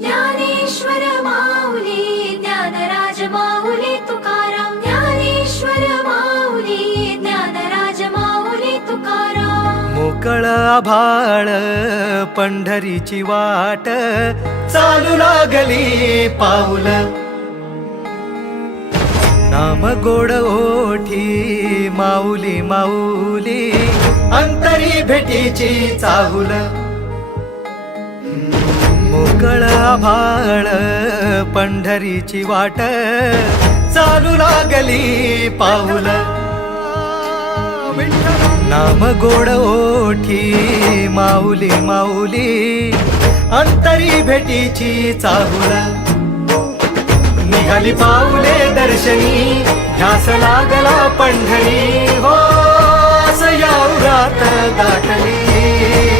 ज्ञानेश्वर माऊली ज्ञानराज माऊली तुकाराम ज्ञानेश्वर माऊली ज्ञानराज माऊली तुकाराम मोकळ आभाळ पंढरीची वाट चालू लागली पाऊल नाम गोड ओठी माऊली माऊली अंतरी भेटीची चाहुल मोकळ आभाळ पंढरीची वाट चालू लागली पाऊल नाम गोड ओठी माऊली माऊली अंतरी भेटीची चाहुल निघाली पाऊले दर्शनी ध्यास लागला पंढरी हो असं या उरात दाटली